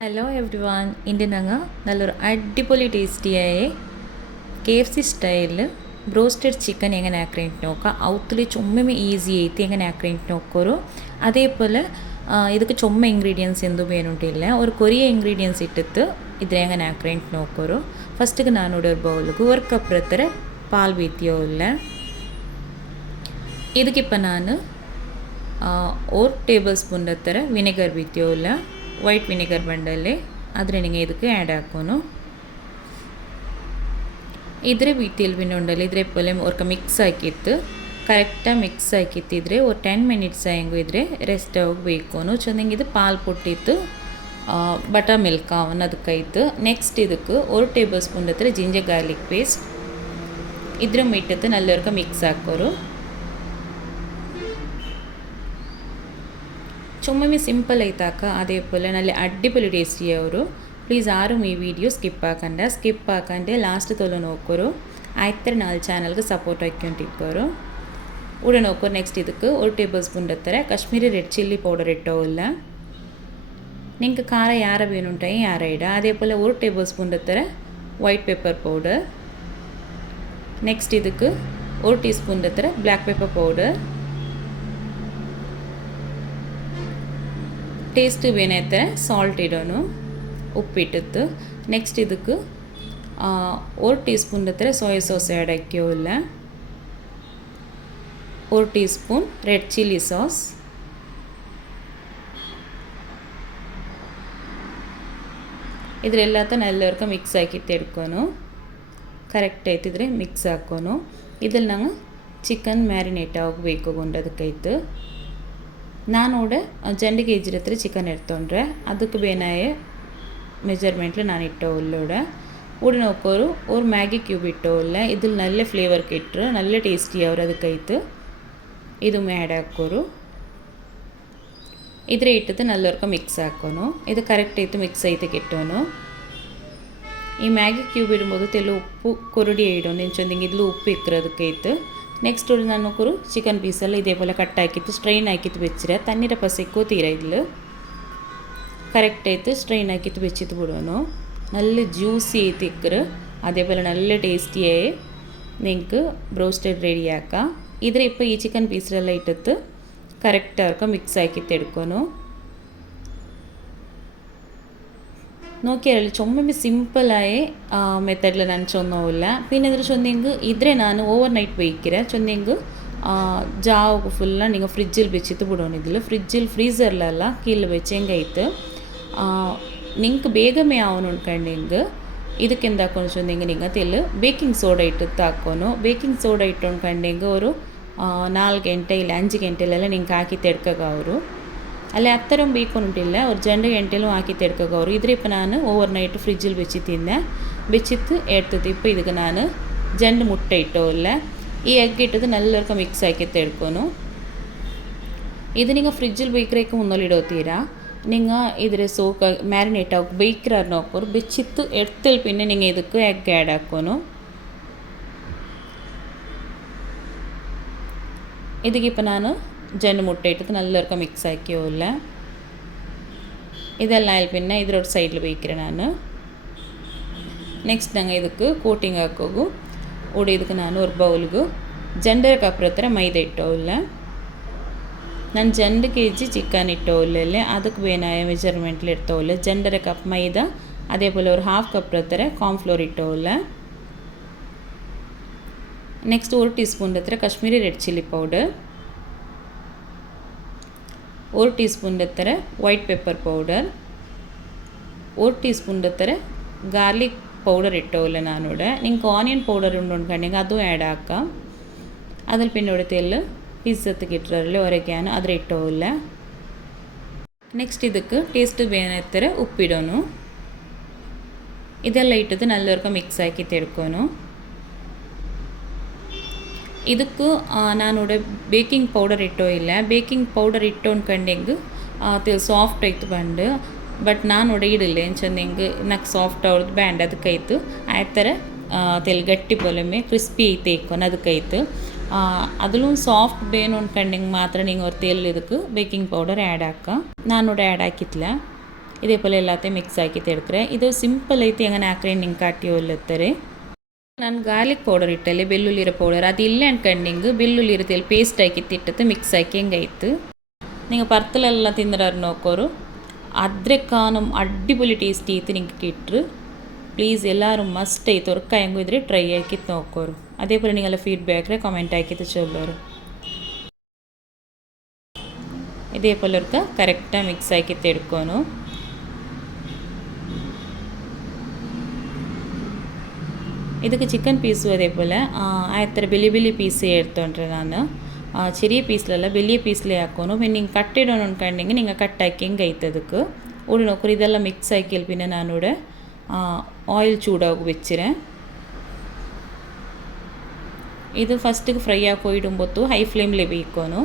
Hello every one ഇന്ന് ഞങ്ങൾ നല്ലൊരു അടിപൊളി ടേസ്റ്റിയായ KFC സ്റ്റൈലിൽ ബ്രോസ്റ്റഡ് ചിക്കൻ എങ്ങനെ ആക്കിയിട്ട് നോക്കാം. ഔത്തിൽ ചുമ്മ ഈസി ആയിട്ട് എങ്ങനെ ആക്കിയിട്ട് നോക്കോರು. അതേപോലെ ಇದಕ್ಕೆ ಚೊಮ್ಮ ಇಂಗ್ರೀಡಿಯೆಂಟ್ಸ್ ಎಂದು ಬೇನುಂಟಿಲ್ಲ ஒரு ಕೊರಿಯ ಇಂಗ್ರೀಡಿಯೆಂಟ್ಸ್ ಇಟ್ಟಿತ್ತು ಇದ್ರೆ ಹೆಂಗೆ ಹಾಕ್ರೆಂಟ್ ನೋಕೋರು. ಫಸ್ಟಿಗೆ ನಾನು ಒಂದು ಬೌಲ್ಗೆ ஒரு ಕಪ್ ಹತ್ರ ಪಾಲ್ ಬೀತಿಯೋ ಇಲ್ಲ. ಇದಕ್ಕಿಪ್ಪ ನಾನು 1 ಟೇಬಲ್ ಸ್ಪೂನ್ ಹತ್ರ ವಿನೆಗರ್ ಬೀತಿಯೋ ಇಲ್ಲ. ವೈಟ್ ವಿನೆಗರ್ ಬಂಡಲ್ಲಿ ಆದರೆ ನಿಮಗೆ ಇದಕ್ಕೆ ಆ್ಯಡ್ ಹಾಕೋನು. ಇದ್ರೆ ಬೀತಿಯಲ್ಲಿ ಬಿನ್ನೊಂಡಲ್ಲಿ ಇದ್ರೆ ಪೊಲೆ ಒರ್ಕ ಮಿಕ್ಸ್ ಹಾಕಿತ್ತು ಕರೆಕ್ಟಾಗಿ ಮಿಕ್ಸ್ ಹಾಕಿತ್ತಿದ್ರೆ ಒಂದು 10 ಮಿನಿಟ್ಸ್ ಹೆಂಗು ಇದ್ರೆ ರೆಸ್ಟ್ ಹೋಗಬೇಕೋನು. ಚೆನ್ನಾಗಿ ಇದು ಪಾಲ್ ಪುಟ್ಟಿತ್ತು ಬಟರ್ ಮಿಲ್ಕ್ ಅನ್ನೋದಕ್ಕಾಯ್ತು. ನೆಕ್ಸ್ಟ್ ಇದಕ್ಕೆ 1 ಟೇಬಲ್ ಸ್ಪೂನ್ ಹತ್ರ ಜಿಂಜರ್ ಗಾರ್ಲಿಕ್ ಪೇಸ್ಟ್ ಇದ್ರ ಮಿಟ್ಟತ್ತು ನಲ್ಲವರ್ಕ ಮಿಕ್ಸ್ ಹಾಕೋರು. ചുമ്മാ സിമ്പിൾ ആയിത്താക്ക. അതേപോലെ നല്ല അടിപൊളി ടേസ്റ്റ് ചെയ്യവരു. പ്ലീസ് ആരും ഈ വീഡിയോ സ്കിപ്പ് ആക്കാണ്ട് ലാസ്റ്റ് തോല് നോക്കരു. ആയിരത്തി 4 ಚಾನಲ್ಗೆ ಸಪೋರ್ಟ್ ಹಾಕ್ಕೊಂಡಿಕ್ಕೋರು. ಉಡ ನೋಕೋರು. ನೆಕ್ಸ್ಟ್ ಇದಕ್ಕೆ 1 ಟೇಬಲ್ ಸ್ಪೂನ್ ಹತ್ರ ಕಾಶ್ಮೀರಿ ರೆಡ್ ಚಿಲ್ಲಿ ಪೌಡರ್ ಇಟ್ಟೋಲ್ಲ. ನಿಂಗೆ ಖಾರ ಯಾರ ಬೇನುಂಟಾಯಿ ಯಾರ ಇಡ. അതേപോലെ 1 ಟೇಬಲ್ ಸ್ಪೂನ್ ಹತ್ರ ವೈಟ್ ಪೆಪ್ಪರ್ ಪೌಡರ್. ನೆಕ್ಸ್ಟ್ ಇದಕ್ಕೆ 1 ಟೀ ಸ್ಪೂನ್ ಹತ್ರ ಬ್ಲ್ಯಾಕ್ ಪೆಪ್ಪರ್ ಪೌಡರ್. ಟೇಸ್ಟ್ ಬೇನೈತೆ ಸಾಲ್ಟ್ ಇಡೋನು ಉಪ್ಪಿಟ್ಟಿತ್ತು. ನೆಕ್ಸ್ಟ್ ಇದಕ್ಕೆ 1 ಟೀ ಸ್ಪೂನ್ ಹತ್ರ ಸೋಯಾ ಸಾಸ್ ಆ್ಯಡ್ ಹಾಕ್ಯೋ ಇಲ್ಲ. 1 teaspoon red chilli sauce. ಇದರೆಲ್ಲತ ನಲ್ಲವರ್ಕ ಮಿಕ್ಸ್ ಹಾಕಿತ್ತು ಎಡ್ಕೊನು. Correct ಆಯ್ತಿದ್ರೆ mix ಹಾಕೋನು. ಇದ್ರಲ್ಲಿ ನಂಗೆ ಚಿಕನ್ ಮ್ಯಾರಿನೇಟ್ ಆಗಬೇಕು ಗೊಂಡದಕ್ಕಾಯ್ತು. ನಾನೋಡೆ 2 kg ಹತ್ರ ಚಿಕನ್ ಎಡ್ತೊಂಡ್ರೆ ಅದಕ್ಕೆ ಬೇನಾಯ ಮೆಜರ್ಮೆಂಟ್ಲು ನಾನು ಇಟ್ಟೋ ಉಳ್ಳೋಡೆ ಉಡಿ ನೋಕೋರು. ಅವ್ರು ಮ್ಯಾಗಿ ಕ್ಯೂಬ್ ಇಟ್ಟೋ ಇಲ್ಲ. ಇದ್ರಲ್ಲಿ ನಲ್ಲೆ ಫ್ಲೇವರ್ಗೆ ಇಟ್ಟರು ನಲ್ಲೆ ಟೇಸ್ಟಿ ಅವ್ರು ಅದಕ್ಕಾಯ್ತು. ಇದು ಆ್ಯಡ್ ಹಾಕೋರು. ಇದ್ರೆ ಇಟ್ಟದ್ದು ನಲ್ಲವರ್ಕ ಮಿಕ್ಸ್ ಹಾಕೋನು. ಇದು ಕರೆಕ್ಟ್ ಆಯ್ತು ಮಿಕ್ಸ್ ಐತೆ ಕೆಟ್ಟೋನು. ಈ ಮ್ಯಾಗಿ ಕ್ಯೂಬ್ ಇಡುമ്പോൾ ತೆಲ್ಲ ಉಪ್ಪು ಕೊರಡಿ ಇಡೋನು ನೆಂಚೊಂದಿಂಗೆ ಇದ್ಲು ಉಪ್ಪು ಇಕ್ಕರೋದಕ್ಕಾಯ್ತು. ನೆಕ್ಸ್ಟ್ ನಾನು ನೋಕೋರು ಚಿಕನ್ ಪೀಸಲ್ಲಿ ಇದೇപോലെ ಕಟ್ ಹಾಕಿತ್ತು ಸ್ಟ್ರೈನ್ ಹಾಕಿತ್ತು ಬೆಚ್ಚಿರ ತಣ್ಣೀರ ಪಸೆಕ್ಕೂ ತೀರ ಇದ್ಲು ಕರೆಕ್ಟ್ ಆಯ್ತು. ಸ್ಟ್ರೈನ್ ಹಾಕಿತ್ತು ಬೆಚ್ಚಿತ್ತು ಬಿಡೋನು. നല്ല ജ്യൂസി ആയിട്ട് ഇക്കറ്. അതേപോലെ നല്ല ടേസ്റ്റിയായി നിങ്ങൾക്ക് ബ്രോസ്റ്റഡ് റെഡിയാക്കാം. ഇതിൽ ഇപ്പോൾ ഈ ചിക്കൻ പീസിലെല്ലാം ഇട്ടിട്ട് കറക്റ്റ് അവർക്ക് മിക്സ് ആക്കിയിട്ട് എടുക്കുന്നു. നോക്കിയാൽ ചുമ്മാ സിമ്പിളായ ಮೆಥಡ್ಲ ನಾನು ಚೊನ್ನೋಲ್ಲ. പിന്നെ ಇದ್ರ ಚೊಂದಿಂಗು ಇದ್ರೆ ನಾನು ಓವರ್ ನೈಟ್ ಬೇಯ್ಕಿರೆ ಚೊಂದಿಂಗು ಜಾವು ಫುಲ್ಲ ನೀವು ಫ್ರಿಜ್ಜಲ್ಲಿ ಬೆಚ್ಚಿತ್ತು ಬಿಡೋನಿದ್ದಿಲ್ಲ. ಫ್ರಿಜ್ಜಲ್ಲಿ ಫ್ರೀಝರ್ಲೆಲ್ಲ ಕೀಲು ಬೆಚ್ಚಿ ಹೆಂಗಾಯ್ತು ನಿಂಗೆ ಬೇಗಮೇ ಅವನು ಉಣ್ಕಂಡಿಂಗೆ ಇದಕ್ಕೆಂದು ಹಾಕೊಂಡು ಚೊಂದಿಂಗೆ ನಿಂಗೆ ತೆಲ್ಲು ಬೇಕಿಂಗ್ ಸೋಡಾ ಇಟ್ಟು ಹಾಕೋನು. ಬೇಕಿಂಗ್ ಸೋಡಾ ಇಟ್ಟು ಉಣ್ಕಂಡಿಂಗೆ ಅವರು 4 ಗಂಟೆ ಇಲ್ಲ 5 ಗಂಟೆಲೆಲ್ಲ ನಿಂಗೆ ಹಾಕಿ ತೆಡ್ಕಾಗ ಅವರು ಅಲ್ಲೇ ಹತ್ತರ ಬೇಕೊಂಟಿಲ್ಲ ಅವ್ರು 2 ಗಂಟೆಲೂ ಹಾಕಿ ತೆಡ್ಕಾಗ ಅವರು. ಇದ್ರೆ ಇಪ್ಪ ನಾನು ಓವರ್ ನೈಟ್ ಫ್ರಿಜ್ಜಲ್ಲಿ ಬೆಚ್ಚಿತ್ತಿದ್ದೆ ಬೆಚ್ಚಿತ್ತು ಎಡ್ತದೆ. ಇಪ್ಪ ಇದಕ್ಕೆ ನಾನು 2 ಮುಟ್ಟೆ ಇಟ್ಟೋ ಇಲ್ಲ. ಈ ಎಗ್ ಇಟ್ಟದು ನಲ್ಲವರ್ಕ ಮಿಕ್ಸ್ ಹಾಕಿ ತೆಡ್ಕೊನು. ಇದು ನಿಂಗೆ ಫ್ರಿಜ್ಜಲ್ಲಿ ಬೇಯ್ಕ್ರಕ್ಕೆ ಮುನ್ನೋಲಿ ಇಡೋತೀರಾ നിങ്ങൾ ഇതിൽ സോക്ക് മാരിനേറ്റ് ആക്കും ബേക്കറാറ് നോക്കും വെച്ചിട്ട് എടുത്തിൽ പിന്നെ നിങ്ങൾ ഇതൊക്കെ എഗ് ആഡ് ആക്കുന്നു. ಇದಕ್ಕಿപ്പോൾ ನಾನು 2 മുട്ട ഇട്ടിട്ട് നല്ലവർക്ക് മിക്സ് ആക്കിയോല്ല. ഇതെല്ലാം ആയാൽ പിന്നെ ഇതിലൊരു സൈഡിൽ ಬೇಯ್ಕಿರೆ ನಾನು. ನೆಕ್ಸ್ಟ್ ನಂಗೆ ಇದಕ್ಕೆ ಕೋಟಿಂಗ್ ಹಾಕೋಗು ಉಡಿ. ಇದಕ್ಕೆ ನಾನು ಒಂದು ಬೌಲ್ಗು 2 ಕಪ್ ಹತ್ರ ಮೈದಾ ಇಟ್ಟೋಲ್ಲ. ನಾನು 2 kg ಚಿಕನ್ ಇಟ್ಟೋಲ್ಲೇ ಅದಕ್ಕೆ ಬೇನಾಯ ಮೆಜರ್ಮೆಂಟ್ಲಿ ಇಡ್ತೋಲ್ಲ. 2 ಕಪ್ ಮೈದಾ അതേപോലെ ഒരു 1/2 കപ്പ് ಹತ್ರ ಕಾರ್ನ್ಫ್ಲೋರ್ ಇಟ್ಟೋಲ್ಲ. ನೆಕ್ಸ್ಟ್ 1 ಟೀ ಸ್ಪೂನ್ ಹತ್ರ Kashmiri red chilli powder. 1 teaspoon ಹತ್ರ white pepper powder. 1 teaspoon ಹತ್ರ ಗಾರ್ಲಿಕ್ ಪೌಡರ್ ಇಟ್ಟೋಲ್ಲ. ನಾನೋಡೆ ನಿಂಗೆ ಆನಿಯನ್ ಪೌಡರ್ ಉಂಡ್ಕೊಂಡೆಂಗೆ ಅದು ಆ್ಯಡ್ ಹಾക്കാം. അതിൽ പിന്നെ എടുത്തെല്ലാം പിസ്സത്ത് കിട്ടുറല്ലേ ഒരയ്ക്കാനും അതിൽ ഇട്ടോല്ല. നെക്സ്റ്റ് ಇದಕ್ಕೆ ಟೇಸ್ಟ್ ಬೇನೆತ್ತರ ಉಪ್ಪಿಡೋನು. ಇದೆಲ್ಲ ಇಟ್ಟದ್ದು ನಲ್ಲವರ್ಕ ಮಿಕ್ಸ್ ಹಾಕಿ ತೆಡ್ಕೊನು. ಇದಕ್ಕೂ ನಾನೋಡೆ ಬೇಕಿಂಗ್ ಪೌಡರ್ ಇಟ್ಟೋ ಇಲ್ಲ. ಬೇಕಿಂಗ್ ಪೌಡರ್ ಇಟ್ಟೋಂಡ್ಕಂಡೆಂಗೆ ಸಾಫ್ಟ್ ಆಯ್ತು ಬಂಡು. ಬಟ್ ನಾನೋಡೆ ಇಡಿಲ್ಲ ಎಂಚಂದೆಂಗೆ నాకు ಸಾಫ್ಟ್ ಅವ್ರದ್ದು ಬ್ಯಾಂಡ್ ಅದಕ್ಕಾಯ್ತು. ಆ ಥರ ತೆಲ್ ಗಟ್ಟಿ ಪೊಲೆಮೆ ಕ್ರಿಸ್ಪಿ ಐತೆ ಇಕ್ಕೊನು ಅದಕ್ಕಾಯ್ತು. അതിലും സോഫ്റ്റ് ಬೇನುಂಡ್ಕಂಡೆಂಗೆ ಮಾತ್ರ ನೀವು ಅವ್ರ ತೇಲ್ ಇದಕ್ಕೆ ಬೇಕಿಂಗ್ ಪೌಡರ್ ಆ್ಯಡ್ ಹಾಕ. ನಾನು ಆ್ಯಡ್ ಹಾಕಿತ್ತಿಲ್ಲ. ഇതേപോലെ എല്ലാத்தைയും മിക്സ് ആക്കിയിട്ട് എടുക്കുക. ഇത് സിമ്പിളായിട്ട് എങ്ങനെ ആക്കറേ നിങ്ങൾക്ക് കാട്ടിയോല്ലത്ತಾರೆ. ನಾನು ಗಾರ್ಲಿಕ್ ಪೌಡರ್ ಇಟ್ಟಲ್ಲಿ ಬೆಳ್ಳುಳ್ಳಿರ ಪೌಡರ್ അതില്ല ಅನ್ಕಂಡಿಂಗ್ ಬೆಳ್ಳುಳ್ಳಿರ ತೆಲ್ ಪೇಸ್ಟ್ ಹಾಕಿತ್ತು ಇಟ್ಟತ್ತು ಮಿಕ್ಸ್ ಹಾಕಿ ಹೆಂಗಾಯ್ತು നിങ്ങൾ പർത്തലെല്ലാം തിന്നിടാറ് നോക്കോರು ಅದ್ರೆಕಾನಂ ಅಡ್ಡಿಪೊಲಿ ಟೇಸ್ಟಿ ಐತೆ ನಿಂಗೆ ಇಟ್ಟರು ಪ್ಲೀಸ್ ಎಲ್ಲರೂ ಮಸ್ಟ್ ಐತೆ ಅವ್ರ ಹೆಂಗೂ ಇದ್ರೆ ಟ್ರೈ ಹಾಕಿತ್ತು ನೋಕೋರು. അതേപോലെ നിങ്ങളുടെ ഫീഡ്ബാക്കിൽ കമൻറ്റ് ആക്കിയിട്ട് ചൊല്ലോರು. ഇതേപോലെ അവർക്ക് കറക്റ്റാக മിക്സ് ആക്കിയിട്ട് എടുക്കാനോ. ಇದಕ್ಕೆ ಚಿಕನ್ ಪೀಸು അതേപോലെ ಆಯ್ತರ ಬೆಲಿ ಪೀಸೇ എടുത്തോണ്ടರೆ ನಾನು ചെറിയ പീസിലല്ല വലിയ പീസിലേ ആക്കുന്നു. പിന്നെ നിങ്ങൾ കട്ടിടണം അನ್ಕಂಡಿಂಗೆ നിങ്ങൾ കട്ടാക്കി ಹೆಂಗೈತೆ ಅದಕ್ಕೆ ಉಡಿ ನೋಕ್ರಿ. ಇದೆಲ್ಲ ಮಿಕ್ಸ್ ಆಕಿಯಲ್ಲಿ പിന്നെ ನಾನಿവിടെ ಆಯಿಲ್ ಚೂಡಾಗಿ വെച്ചിರೆ. ഇത് ഫസ്റ്റ് ഫ്രൈ ആക്കി ഇടുമ്പോൾ ഹൈ ഫ്ലെയിമിൽ ಬೇಯಿಕೋನು.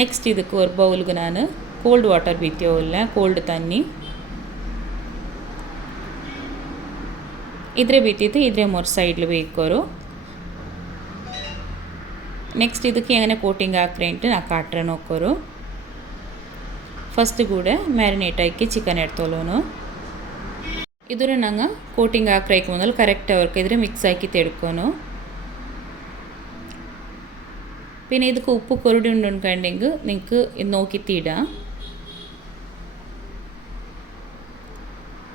ನೆಕ್ಸ್ಟ್ ಇದಕ್ಕೆ ഒരു ಬೌಲ್ಗೆ ನಾನು ಕೋಲ್ಡ್ ವಾಟರ್ ಬೀತಿಯೋಲ್ಲ ಕೋಲ್ಡ್ ತಣ್ಣಿ ಇದ್ರೆ ಬೀತಿತ್ತು ಇದ್ರೆ ಮೂರು ಸೈಡ್ಲು ಬೇಯಿಕೋರು. ನೆಕ್ಸ್ಟ್ ಇದಕ್ಕೆ ಎങ്ങനെ ಕೋಟಿಂಗ್ ಹಾಕ್ರೆ ಅಂತ ನಾ ಕಾಟ್ರೆ ನೋಕೋರು. ಫಸ್ಟ್ ಕೂಡ ಮ್ಯಾರಿನೇಟ್ ಆಕಿ ಚಿಕನ್ ಎಡ್ತೋಲೋನು. ಇದರ ನಂಗೆ ಕೋಟಿಂಗ್ ಹಾಕ್ರೈಕೆ ಮೊದಲು ಕರೆಕ್ಟ್ ಅವർക്ക് ಇದ್ರೆ ಮಿಕ್ಸ್ ಆಕಿ ತೆಡ್ಕೋನು. പിന്നെ ಇದಕ್ಕೆ ಉಪ್ಪು ಕೊರಡಿ ಉಂಡು ಅನ್ಕಂಡಿಂಗ್ ನಿಂಗೆ ಇದು നോക്കിത്തിಡ.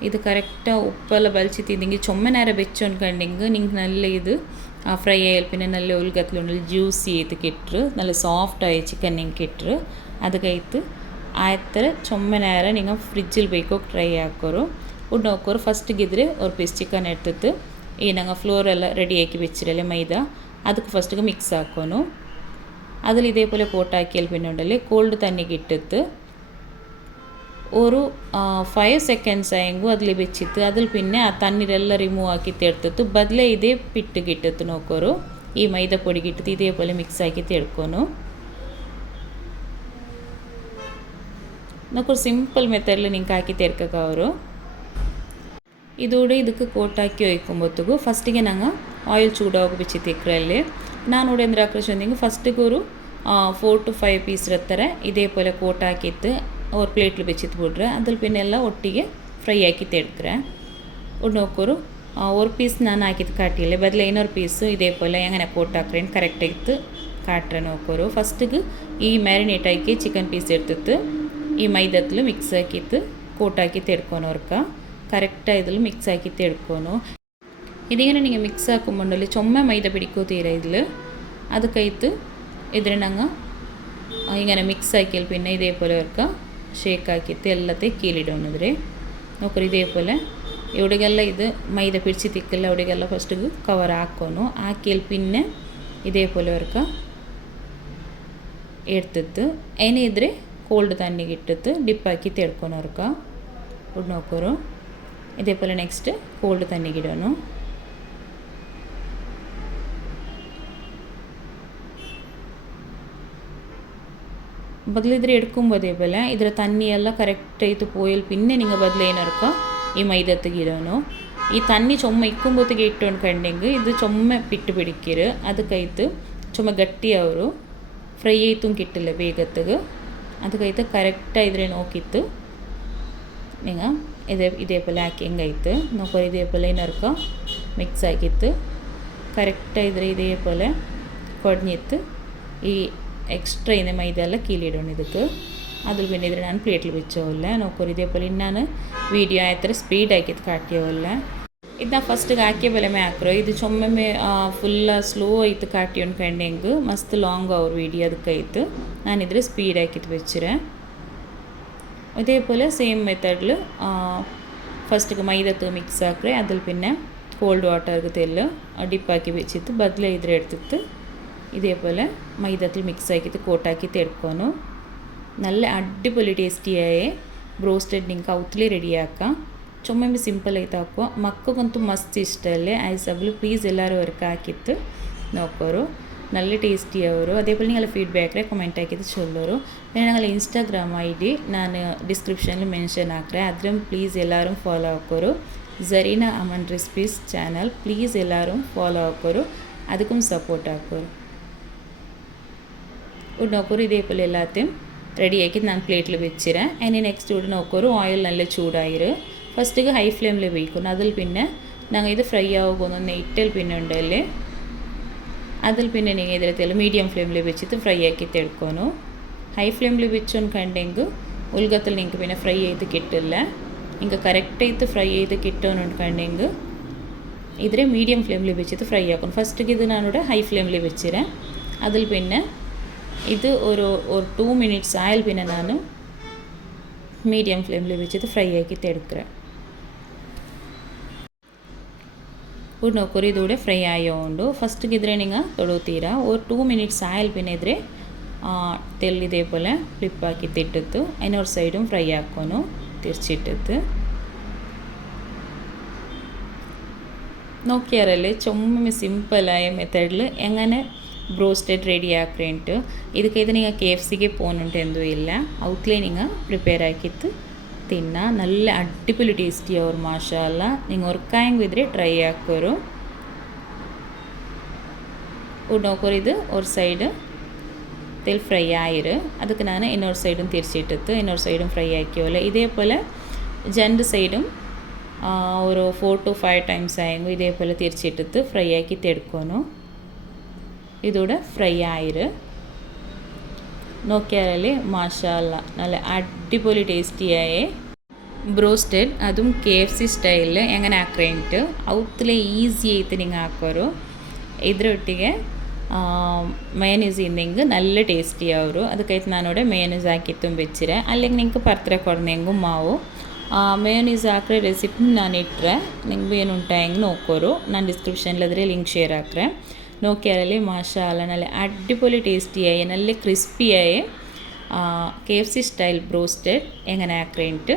ഇത് കറക്റ്റാக ഉപ്പെല്ലാം ബലിച്ച് തിന്നെങ്കിൽ ചുമ നേരം വെച്ചു അನ್ಕಂಡಿಂಗ್ നിങ്ങൾക്ക് നല്ല ഇത് ഫ്രൈ ആയാൽ പിന്നെ നല്ല ഉൽഗത്തിലുണ്ടെങ്കിൽ ജ്യൂസി ചെയ്ത് കിട്ടರು നല്ല സോഫ്റ്റായ ചിക്കൻ നിങ്ങൾക്ക് കിട്ടರು. അത് കഴിത്ത് ಆಯ್ತರ ಚೊಮ್ಮ നേരം നിങ്ങൾ ಫ್ರಿಜ್ಜಿൽ ಬೇಕೋ ಟ್ರೈ ಹಾಕೋರು. ಉಡ್ ನೋಕೋರು ಫಸ್ಟಿಗಿದ್ರೆ ഒരു ಪೀಸ್ ಚಿಕನ್ എടുത്തിട്ട് ഈ ഞങ്ങൾ ഫ്ലോറെല്ലാം റെഡിയാക്കി വെച്ചിരല്ലേ മൈദ ಅದಕ್ಕೆ ಫಸ್ಟಿಗೆ ಮಿಕ್ಸ್ ಹಾಕೋನು. അതിൽ ഇതേപോലെ കോട്ടാക്കിയാൽ പിന്നെ ഉണ്ടല്ലേ കോൾഡ് തണ്ണിക്ക് ഇട്ടിട്ട് ഒരു 5 സെക്കൻഡ്സ് ആയെങ്കിൽ അതിൽ വെച്ചിട്ട് അതിൽ പിന്നെ ആ തണ്ണീരെല്ലാം റിമൂവ് ആക്കിയിട്ട് എടുത്തിട്ട് ബദലേ ഇതേ പിട്ട് കിട്ടിട്ട് നോക്കോರು ഈ മൈദപ്പൊടി കിട്ടിട്ട് ഇതേപോലെ മിക്സ് ആക്കിയിട്ട് എടുക്കുന്നു. നോക്കൊരു സിമ്പിൾ മെത്തേഡിൽ നിങ്ങൾക്ക് ആക്കി ತೆರ್ಕಕವರು. ഇതോടെ ಇದಕ್ಕೆ ಕೋಟಾಕಿ ಒಯ್ಕೊಂಬತ್ತಿಗೂ ಫಸ್ಟಿಗೆ ನಂಗೆ ಆಯಿಲ್ ಚೂಡಾಗಿ ಬೆಚ್ಚಿತ್ತು ಇಕ್ರಲ್ಲಿ ನಾನು ನೋಡಿ ಅಂದ್ರೆ ಹಾಕಿಂಗೆ ಫಸ್ಟಿಗೆ ഒരു 4 to 5 ಪೀಸ್ ಇರ್ತಾರೆ ಇದೇപോലെ ಕೋಟ್ ಹಾಕಿತ್ತು ஒரு ಪ್ಲೇಟ್ಲು ಬೆಚ್ಚಿತ್ತು ಬಿಡ್ರೆ ಅದ್ರಲ್ಲಿ പിന്നെ ಎಲ್ಲ ಒಟ್ಟಿಗೆ ಫ್ರೈ ಹಾಕಿತ್ತು എടുக்கிறേ. ಉಡ್ ನೋಕೋರು ഒരു പീസ് ನಾನು ಹಾಕಿದ್ದು ಕಾಟಿಯಲ್ಲೇ ಬದಲು ಇನ್ನೊಂದು ಪೀಸು ಇದೇപോലെ എങ്ങനെ ಕೋಟ್ ಹಾಕ್ರೇನು ಕರೆಕ್ಟಾಗಿತ್ತು ಕಾಟ್ರೆ ನೋಕೋರು. ಫಸ್ಟಿಗೆ ಈ ಮ್ಯಾರಿನೇಟ್ ಹಾಕಿ ಚಿಕನ್ ಪೀಸ್ എടുത്തിട്ട് ഈ മൈദത്തിൽ മിക്സ് ആക്കിയിട്ട് ಕೋಟ್ ಹಾಕಿತ್ತು എടുക്കണവർക്ക് കറക്റ്റായി ഇതിൽ മിക്സ് ആക്കിയിട്ട് എടുക്കണു. ഇതിങ്ങനെ നിങ്ങൾ മിക്സ് ആക്കുമ്പോണ്ടല്ലേ ചുമ മൈദ പിടിക്കോ തീരെ ഇതിൽ അത് കഴിത്ത് ഇതിനെ ഞങ്ങൾ ഇങ്ങനെ മിക്സ് ആക്കിയാൽ പിന്നെ ഇതേപോലെ അവർക്ക് ഷേക്ക് ആക്കിയിട്ട് എല്ലാத்தைയും കീലിടുന്നതിരെ നോക്കറി. ഇതേപോലെ എവിടെയെല്ലാം ഇത് മൈദ പിടിച്ച് തിക്കില്ല അവിടെയെല്ലാം ഫസ്റ്റ് കവർ ಹಾಕೋನು. ಹಾಕಿಯಲ್ಲಿ പിന്നെ ഇതേപോലെ അവർക്ക് എടുത്തിട്ട് അതിനെതിരെ ಕೋಲ್ಡ್ ತಣ್ಣಿಗೆ ಇಟ್ಟಿತ್ತು ಡಿಪ್ ಹಾಕಿ ತೆಡ್ಕೊಳೋರ್ಕ ಉಡ್ ನೋಕೋರು. ഇതേപോലെ നെക്സ്റ്റ് ಕೋಲ್ಡ್ ತಣ್ಣಿಗೆ ಇಡೋನು. ಬದಲಿದ್ರೆ എടുക്കുമ്പോൾ അതേപോലെ ಇದರ തണ്ണിയെല്ലാം കറക്റ്റായിട്ട് പോയാൽ പിന്നെ നിങ്ങൾ ബദലേനർക്ക ഈ മൈദത്തേക്ക് ഇടണോ. ഈ തണ്ണി ചുമ ഇക്കുമ്പോഴത്തേക്ക് ഇട്ടുകൊണ്ടിട്ടുണ്ടെങ്കിൽ ഇത് ചുമ പിട്ട് പിടിക്കരുത്. അത് കഴിത്ത് ചുമ ಗಟ್ಟಿಯವರು ಫ್ರೈ ಆಯ್ತು കിട്ടില്ല ಬೇಗತ್ತಿಗೆ. ಅದು ಕೈತೆ ಕರೆಕ್ಟಾಗಿ ಇದ್ರೆ ನೋಕಿತ್ತು നിങ്ങൾ ഇതേപോലെ ആക്കി ಹೆಂಗೈತೆ നോക്കോ. ഇതേപോലെ ഇനർക്ക മിക്സ് ആക്കിತ್ತು കറക്റ്റാಗಿ ಇದ್ರೆ ഇതേപോലെ ಕೊಡ್ഞ്ഞിತ್ತು ഈ എക്സ്ട്രാ ഇന്ന് മൈദ എല്ലാം കീലിയിടണം ಇದಕ್ಕೆ. അതിൽ പിന്നെ ഇതിൽ ഞാൻ പ്ലേറ്റിൽ വെച്ചോല്ല നോക്കൂ. ഇതേപോലെ ഞാൻ വീഡിയോ എത്ര സ്പീഡാക്കിയത് കാട്ടിയോല്ല. ಇದು ನಾ ಫಸ್ಟಿಗೆ ಹಾಕಿ ಬೆಲೆ ಹಾಕ್ರೋ. ಇದು ಚೊಮ್ಮೆ ಫುಲ್ಲ ಸ್ಲೋ ಆಯ್ತು ಕಾಟಿ ಅನ್ಕಂಡೆಂಗೆ ಮಸ್ತ್ ಲಾಂಗ್ ಅವ್ರ ವೀಡಿಯೋ ಅದಕ್ಕಾಯ್ತು ನಾನಿದ್ರೆ ಸ್ಪೀಡ್ ಹಾಕಿತ್ತು വെച്ചിರೆ. ഇതേപോലെ സെയിം മെത്തേഡിൽ ഫസ്റ്റിಗೆ മൈദത്ത് മിക്സ് ആക്കറേ അതിൽ പിന്നെ കോൾഡ് വാട്ടർക്ക് തെല്ല് ഡിപ്പാക്കി വെച്ചിട്ട് ബദലേ ഇದ್ರೆ എടുത്തിട്ട് ഇതേപോലെ മൈദത്തിൽ മിക്സ് ആക്കിയിട്ട് കോട്ടാക്കിയിട്ട് എടുക്കാനു. നല്ല അടിപൊളി ടേസ്റ്റിയായ ബ്രോസ്റ്റഡ് നിങ്ങൾക്ക് ഔത്തിൽ റെഡിയാക്കാം. ചുമ്മാ സിമ്പിളായിട്ട് ആക്കുക. മക്കൾക്കಂತೂ ಮಸ್ತ್ ಇಷ್ಟ ಅಲ್ಲೇ ಐಸಬ್ಲು ಪ್ಲೀಸ್ ಎಲ್ಲರೂ ಅವ್ರಿಗೆ ಹಾಕಿತ್ತು ನೋಕೋರು നല്ല ടേസ്റ്റി ಅವರು. അതേപോലെ നിങ്ങളുടെ ഫീഡ്ബാക്കിൽ കമൻറ്റ് ആക്കിയിട്ട് ചൊല്ലോರು. പിന്നെ ഞങ്ങളുടെ ഇൻസ്റ്റാഗ്രാം ID ನಾನು ಡಿಸ್ಕ್ರಿಪ್ಷನಲ್ಲಿ ಮೆನ್ಷನ್ ಹಾಕ್ರೆ ಅದ್ರನ್ನು ಪ್ಲೀಸ್ ಎಲ್ಲರೂ ಫಾಲೋ ಹಾಕೋರು. ಝರೀನಾ ಅಮನ್ ರೆಸಿಪೀಸ್ ಚಾನಲ್ ಪ್ಲೀಸ್ ಎಲ್ಲರೂ ಫಾಲೋ ಹಾಕೋರು ಅದಕ್ಕೂ ಸಪೋರ್ಟ್ ಹಾಕೋರು. നോക്കൂ. ഇതേപോലെ എല്ലാத்தைയും റെഡിയാക്കി ഞാൻ പ്ലേറ്റിൽ വെച്ചിരാം. ഇനി നെക്സ്റ്റ് ഇവിടെ നോക്കൊരു ഓയിൽ നല്ല ചൂടായിര് ഫസ്റ്റ് ഹൈ ഫ്ലെയിമിൽ വെക്കണം. അതിൽ പിന്നെ ഞങ്ങൾ ഇത് ഫ്രൈ ആകുന്നു നെയ്റ്റൽ പിന്നെ ഉണ്ടല്ലേ അതിൽ പിന്നെ നിങ്ങൾ ഇതിൽ മീഡിയം ഫ്ലെയിമിൽ വെച്ചിട്ട് ഫ്രൈ ആക്കിയിട്ട് എടുക്കുന്നു. ഹൈ ഫ്ലെയിമിൽ വെച്ചോന്ന് കണ്ടെങ്കിൽ ഉൽഗത്തിൽ നിങ്ങൾക്ക് പിന്നെ ഫ്രൈ ചെയ്ത് കിട്ടില്ല. നിങ്ങൾക്ക് കറക്റ്റായിട്ട് ഫ്രൈ ചെയ്ത് കിട്ടുമെന്ന് കണ്ടെങ്കിൽ ഇതിൽ മീഡിയം ഫ്ലെയിമിൽ വെച്ചിട്ട് ഫ്രൈ ആക്കണം. ഫസ്റ്റ് ഇത് ഞാനിവിടെ ഹൈ ഫ്ലെയിമിൽ വെച്ചിരാം. അതിൽ പിന്നെ ഇത് ഒരു 2 minutes ആയാൽ പിന്നെ ഞാൻ മീഡിയം ഫ്ലെയിമിൽ വെച്ചിട്ട് ഫ്രൈ ആക്കിയിട്ട് എടുക്കാം. ഇവിടെ നോക്കൊരു ഇതുകൂടെ ഫ്രൈ ആയതുകൊണ്ട് ഫസ്റ്റ് ഇതിരെ നിങ്ങൾ തൊടുത്തീരാ. ഒരു 2 minutes ആയാൽ പിന്നെ ഇതിരെ തെല്ല് ഇതേപോലെ ഫ്ലിപ്പാക്കിയിട്ട് ഇട്ടിട്ട് അതിനൊരു സൈഡും ഫ്രൈ ആക്കുന്നു തിരിച്ചിട്ടിട്ട്. നോക്കിയാറല്ലേ ചുമ്മാ സിമ്പിളായ മെത്തേഡിൽ എങ്ങനെ ബ്രോസ്റ്റഡ് റെഡി ആക്കിയിട്ട് ಇದಕ್ಕೆ നിങ്ങൾ KFCಗೆ പോകുന്നുണ്ട് എന്തോ ഇല്ല ഔട്ട്ലൈൻ നിങ്ങൾ പ്രിപ്പയർ ആക്കിയിട്ട് തിന്നാ നല്ല അടിപൊളി ടേസ്റ്റി ആവും മാഷാല്ല. നിങ്ങൾ ഒർക്കായെങ്കിൽ ഇതിൽ ട്രൈ ആക്കോರು. നോക്കോರು ഇത് ഒരു സൈഡ് തെൽ ഫ്രൈ ആയിര് ಅದಕ್ಕೆ ನಾನು ಇನ್ನೊಂದು സൈഡും തിരിച്ചിട്ടിട്ട് ಇನ್ನೊಂದು സൈഡും ഫ്രൈ ആക്കിയോലെ ഇതേപോലെ രണ്ട് സൈഡും ഒരു 4 to 5 times ആയെങ്കിൽ ഇതേപോലെ തിരിച്ചിട്ടിട്ട് ഫ്രൈ ആക്കിയിട്ട് എടുക്കുന്നു. ഇതൂടെ ഫ്രൈ ആയിര് നോക്കിയാലേ മാഷാല്ല നല്ല അടിപൊളി ടേസ്റ്റിയായ ബ്രോസ്റ്റഡ് അതും KFC സ്റ്റൈലിൽ എങ്ങനെ ആക്കിയിട്ട് ഔത്തിലെ ഈസി ആയിട്ട് നിങ്ങൾ ആക്കോರು. ಇದರೊಟ್ಟಿಗೆ ಮಯೋನೀಸ್ ಇದ್ದಂಗೆ നല്ല ಟೇಸ್ಟಿ ಅವರು. ಅದಕ್ಕೈತೆ ನಾನೋಡೆ ಮಯೋನೀಸ್ ಹಾಕಿತ್ತು ಬೆಚ್ಚಿರೆ അല്ലെങ്കിൽ നിങ്ങൾക്ക് പത്ര ಕೊಡ್ನೆಂಗು ಮಾವು ಮಯೋನೀಸ್ ಹಾಕ್ರೆ ರೆಸಿಪಿ ನಾನು ಇಟ್ಟರೆ ನಿಮ್ಗೆ ಏನು ಉಂಟಾಯಂಗೆ ನೋಕೋರು. ನಾನು ಡಿಸ್ಕ್ರಿಪ್ಷನಿൽ അതിൽ ലിങ്ക് ഷെയർ ആക്കറേ. നോക്കിയാലേ മാഷാല്ല നല്ല അടിപൊളി ടേസ്റ്റിയായ നല്ല ക്രിസ്പിയായ KFC സ്റ്റൈൽ ബ്രോസ്റ്റഡ് എങ്ങനെ ആക്കിയിട്ട്